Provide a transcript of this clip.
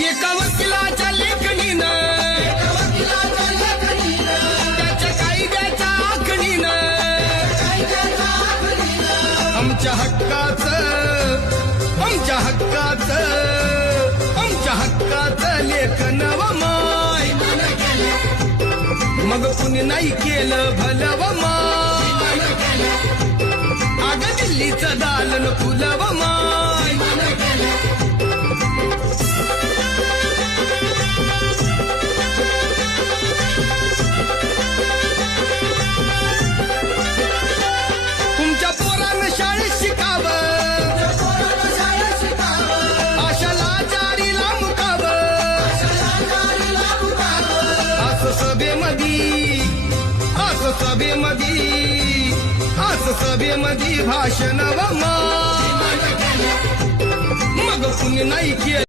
एका वकिलाच्या लेखणीनं त्याच्या कायद्याच्या आखणीनं आमच्या हक्काचं लेखन व माय मग कुणी नाही केलं भलं व माय अगं दिल्लीचं दालन फुलं व माय तुमच्या पोरानं शाळेत शिकावं आशाला जारीला मुकावं असं सभेमधी भाषण व माय मग कुणी नाही केलं